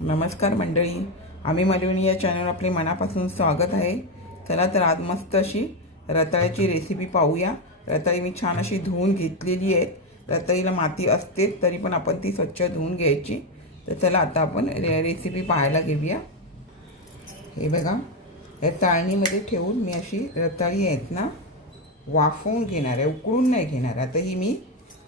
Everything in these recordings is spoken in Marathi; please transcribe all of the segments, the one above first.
नमस्कार मंडळी आम्ही मलवणी या चॅनल आपले मनापासून स्वागत आहे. चला तर आज मस्त अशी रताळ्याची रेसिपी पाहूया. रताळी मी छान अशी धुवून घेतलेली आहे रताळीला माती असते तरी पण आपण ती स्वच्छ धुवून घ्यायची. तर चला आता आपण रे रेसिपी पाहायला घेऊया. हे बघा या चाळणीमध्ये ठेवून मी अशी रताळी आहेत ना वाफवून घेणार आहे उकळून नाही घेणार. आता ही मी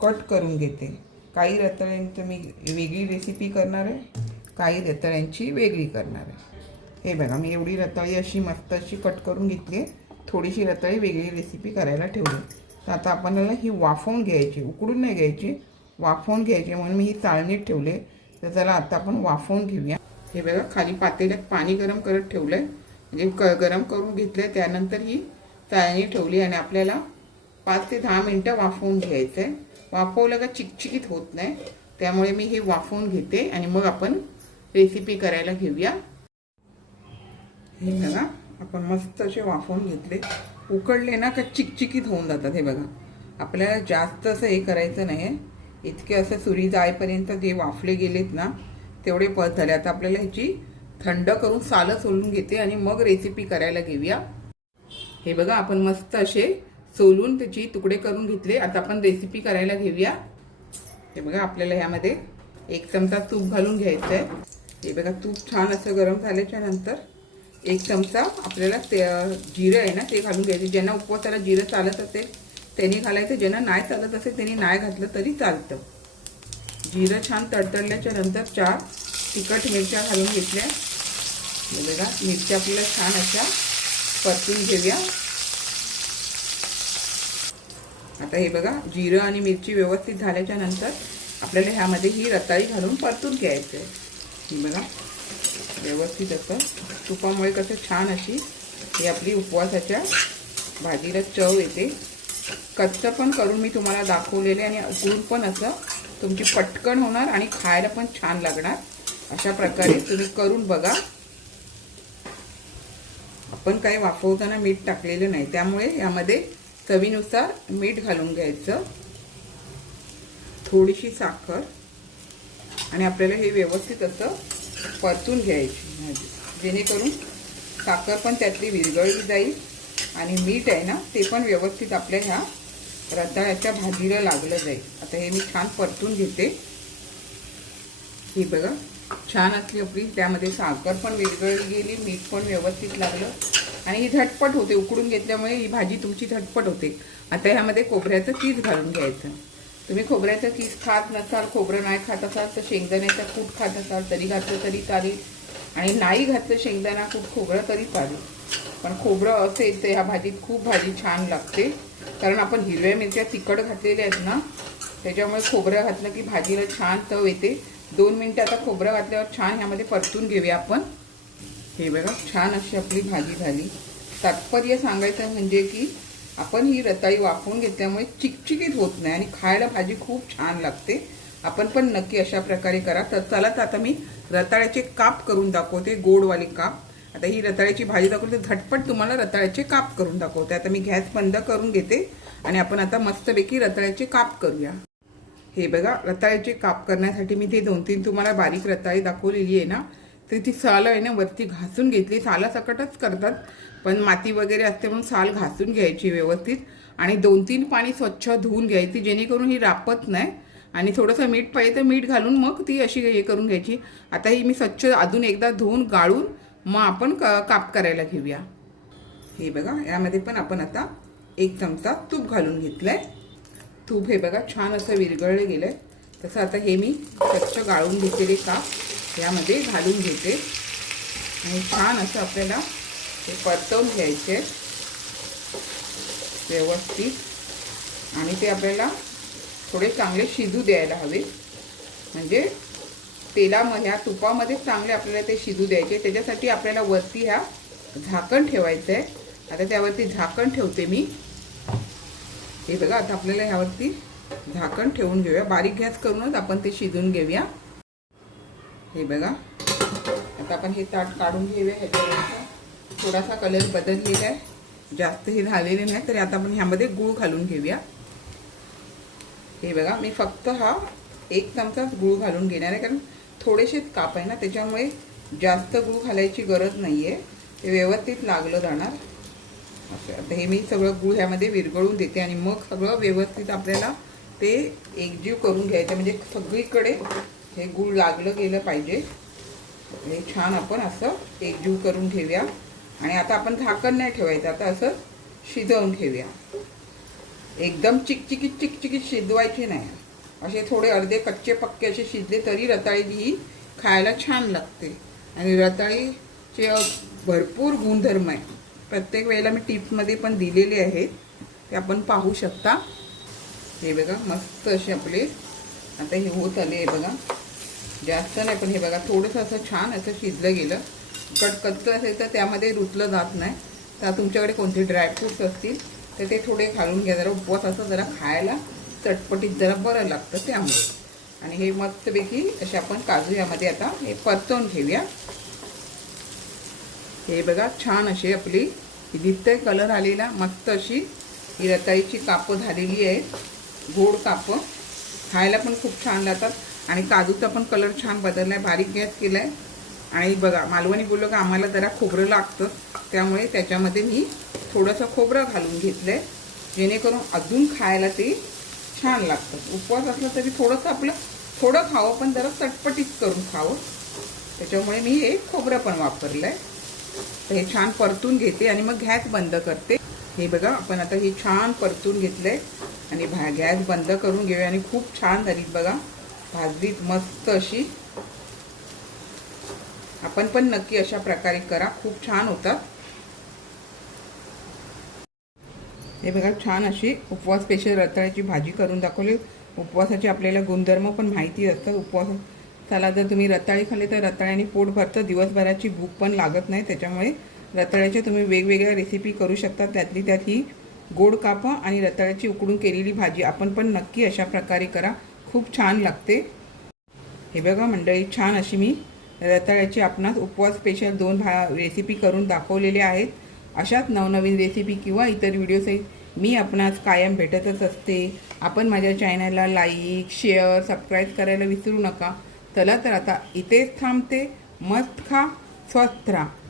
कट करून घेते. काही रताळ्यांचं मी वेगळी रेसिपी करणार आहे. काही रताळ्यांची वेगळी करणार आहे. हे बघा मी एवढी रताळी अशी मस्त अशी कट करून घेतली थोडीशी रताळी वेगळी रेसिपी करायला ठेवली. तर आता आपल्याला ही वाफवून घ्यायची उकडून नाही घ्यायची. वाफवून घ्यायची म्हणून मी ही चाळणीत ठेवले तर त्याला आता आपण वाफवून घेऊया. हे बघा खाली पातेल्यात पाणी गरम करत ठेवलं आहे म्हणजे क गरम करून घेतलं त्यानंतर ही चाळणी ठेवली आणि आपल्याला पाच ते दहा मिनटं वाफवून घ्यायचं आहे वाफवलं का चिकचिकीत होत नाही. त्यामुळे मी हे वाफवून घेते आणि मग आपण रेसिपी करायला घेऊया. हे बघा आपण मस्त असे वाफवून घेतले. उकडले ना का चिकचिकीत होऊन जातात हे बघा. आपल्याला जास्त असं हे करायचं नाही आहे. इतके असं सुरी जायपर्यंत जे वाफले गेलेत ना तेवढे पद झाले. आता आपल्याला ह्याची थंड करून सालं सोलून घेते आणि मग रेसिपी करायला घेऊया. हे बघा आपण मस्त असे सोलून त्याची तुकडे करून घेतले. आता आपण रेसिपी करायला घेऊया. हे बघा आपल्याला ह्यामध्ये एक चमचा तूप घालून घ्यायचं आहे हे बघा तूप छान असं गरम झाल्याच्यानंतर एक चमचा आपल्याला ते जिरं आहे ना ते घालून घ्यायचे. ज्यांना उपवासाला जिरं चालत असेल त्यांनी घालायचं. ज्यांना नाही चालत असेल त्यांनी नाही घातलं तरी चालतं. जिरं छान तडतडल्याच्या नंतर चार तिखट मिरच्या घालून घेतल्या. हे बघा मिरच्या आपल्याला छान अशा परतून घेऊया. आता हे बघा जिरं आणि मिरची व्यवस्थित झाल्याच्यानंतर आपल्याला ह्यामध्ये ही रताळी घालून परतून घ्यायचं आहे बघा. व्यवस्थित असं. तुपामुळे कसं छान अशी ही आपली उपवासाच्या भाजीला चव येते. कच्चं पण करून मी तुम्हाला दाखवलेले आणि उकळून पण असं तुमची पटकन होणार आणि खायला पण छान लागणार. अशा प्रकारे तुम्ही करून बघा. आपण काही वाफवताना मीठ टाकलेलं नाही. त्यामुळे यामध्ये चवीनुसार मीठ घालून घ्यायचं. थोडीशी साखर. आणि आपल्याला हे व्यवस्थित असं परतून घ्यायची भाजी. जेणेकरून साखर पण त्यातली विरघळली जाईल आणि मीठ आहे ना ते पण व्यवस्थित आपल्या ह्या रताळ्याच्या भाजीला लागलं जाईल. आता हे मी छान परतून घेते. हे बघा छान असली आपली त्यामध्ये साखर पण विरघळली गेली मीठ पण व्यवस्थित लागलं. आणि ही झटपट होते उकडून घेतल्यामुळे ही भाजी तुमची झटपट होते. आता ह्यामध्ये कोबऱ्याचं चीज घालून घ्यायचं. तुम्ही खोबऱ्याचं कीस खात नसाल खोबरं नाही खात असाल तर शेंगदाण्याचं कूट खात असाल तरी घातलं तरी चालेल. आणि नाही घातलं शेंगदाणा कूट खोबरं तरी चालेल. पण खोबरं असेल तर ह्या भाजीत खूप भाजी छान लागते. कारण आपण हिरव्या मिरच्या तिखट घातलेल्या आहेत ना त्याच्यामुळे खोबरं घातलं की भाजीला छान चव येते. दोन मिनटं आता खोबरं घातल्यावर छान ह्यामध्ये परतून घेऊया आपण. हे बघा छान अशी आपली भाजी झाली. तात्पर्य सांगायचं म्हणजे की आपण ही रताळी वाफवून घेतल्यामुळे चिकचिकीत होत नाही आणि खायला भाजी खूप छान लागते. आपण पण नक्की अशा प्रकारे करा. तर चला तर आता मी रताळ्याचे काप करून दाखवते गोडवाले काप. आता ही रताळ्याची भाजी दाखवते. झटपट तुम्हाला रताळ्याचे काप करून दाखवते. आता मी गॅस बंद करून घेते आणि आपण आता मस्तपैकी रताळ्याचे काप करूया. हे बघा रताळ्याचे काप करण्यासाठी मी ते दोन तीन तुम्हाला बारीक रताळी दाखवलेली आहे ना. तरी ती साल आहे ना वरती घासून घेतली. सालासकटच करतात पण माती वगैरे असते म्हणून साल घासून घ्यायची व्यवस्थित. आणि दोन तीन पाणी स्वच्छ धुवून घ्यायची जेणेकरून ही रापत नाही. आणि थोडंसं मीठ पाहिजे तर मीठ घालून मग ती अशी हे करून घ्यायची. आता ही मी स्वच्छ अजून एकदा धुवून गाळून मग आपण क काप करायला घेऊया. हे बघा यामध्ये पण आपण आता एक चमचा तूप घालून घेतलं आहे तूप हे बघा छान असं विरघळलं गेलं आहे तसं आता हे मी स्वच्छ गाळून घेतलेले काप. यामध्ये घालून घेते. आणि छान असं आपल्याला हे परतवून घ्यायचे. व्यवस्थित. आणि ते आपल्याला थोडे चांगले शिजू द्यायला हवे. म्हणजे तेलामध्ये ह्या तुपामध्ये चांगले आपल्याला ते शिजू द्यायचे. त्याच्यासाठी आपल्याला वरती ह्या झाकण ठेवायचं आहे. आता त्यावरती झाकण ठेवते मी. हे बघा आता आपल्याला ह्यावरती झाकण ठेवून घेऊया. बारीक गॅस करूनच आपण ते शिजून घेऊया. हे बघा. आता आपण हे ताट काढून घेऊया ह्याच्यावरचा. थोडासा कलर बदललेला आहे. जास्त हे झालेले नाही तरी आता आपण ह्यामध्ये गूळ घालून घेऊया. हे बघा मी फक्त हा एक चमचाच गूळ घालून घेणार आहे कारण थोडेसेच काप आहे ना त्याच्यामुळे जास्त गूळ घालायची गरज नाही आहे ते व्यवस्थित लागलं जाणार. असं आता हे मी सगळं गूळ ह्यामध्ये विरघळून देते आणि मग सगळं व्यवस्थित आपल्याला ते एकजीव करून घ्यायचं म्हणजे सगळीकडे हे गूळ लागलं गेलं पाहिजे. हे छान आपण असं एकजीव करून घेऊया आणि आता आपण झाकण नाही ठेवायचं आता असं शिजवून घेऊया एकदम चिकचिकीत चिकचिकीत शिजवायचे नाही. असे थोडे अर्धे कच्चे पक्के असे शिजले तरी रताळी ही खायला छान लागते. आणि रताळीचे भरपूर गुणधर्म आहे प्रत्येक वेळेला मी टिप्समध्ये पण दिलेले आहेत. ते आपण पाहू शकता. हे बघा मस्त असे आपले. आता हे होत आले बघा. जास्त नाही पण हे बघा थोडंसं असं छान असं शिजलं गेलं. कटकच्चं असेल तर त्यामध्ये रुतलं जात नाही. तर तुमच्याकडे कोणते ड्रायफ्रूट्स असतील तर ते थोडे घालून घ्या. जरा उपवास असं जरा खायला चटपटीत जरा बरं लागतं त्यामुळे. आणि हे मस्तपैकी असे आपण काजू यामध्ये आता हे परतवून घेऊया. हे बघा छान अशी आपली दिसतंय कलर आलेला मस्त अशी ही रताईची कापं झालेली आहेत. गोड कापं. खायला पण खूप छान लागतात. आणि काजूचा पण कलर छान बदलला आहे बारीक गॅस केला आहे आणि बघा मालवणी बोललो का आम्हाला जरा खोबरं लागतं. त्यामुळे त्याच्यामध्ये मी थोडंसं खोबरं घालून घेतलं आहे जेणेकरून अजून खायला ते छान लागतं. उपवास असला तरी थोडंसं आपलं थोडं खावं पण जरा चटपटीत करून खावं. त्याच्यामुळे मी हे खोबरं पण वापरलं आहे हे छान परतून घेते आणि मग गॅस बंद करते. हे बघा आपण आता हे छान परतून घेतलंय आणि भा गॅस बंद करून घेऊया आणि खूप छान झालीत बघा. भाजलीत मस्त अशी. आपण पण नक्की अशा प्रकारे करा खूप छान होतात. हे बघा छान अशी उपवास स्पेशल रताळ्याची भाजी करून दाखवली. उपवासाचे आपल्याला गुणधर्म पण माहिती असतात. उपवासाला जर तुम्ही रताळी खाल्ली तर रताळ्याने पोट भरतं. दिवसभराची भूक पण लागत नाही त्याच्यामुळे रताळ्याचे तुम्ही वेगवेगळ्या रेसिपी करू शकता. त्यातली त्यात ही गोड कापा आणि रताळ्याची उकडून केलेली भाजी. आपण पण नक्की अशा प्रकारे करा. खूप छान लागते. हे बघा मंडळी छान अशी मी रताळ्याची आपणास उपवास स्पेशल दोन भा रेसिपी करून दाखवलेल्या आहेत. अशाच नवनवीन रेसिपी किंवा इतर व्हिडिओसहित मी आपणास कायम भेटतच असते. आपण माझ्या चॅनलला लाईक शेअर सबस्क्राईब करायला विसरू नका. चला तर आता इथेच थांबते. मस्त खा स्वस्थ राहा.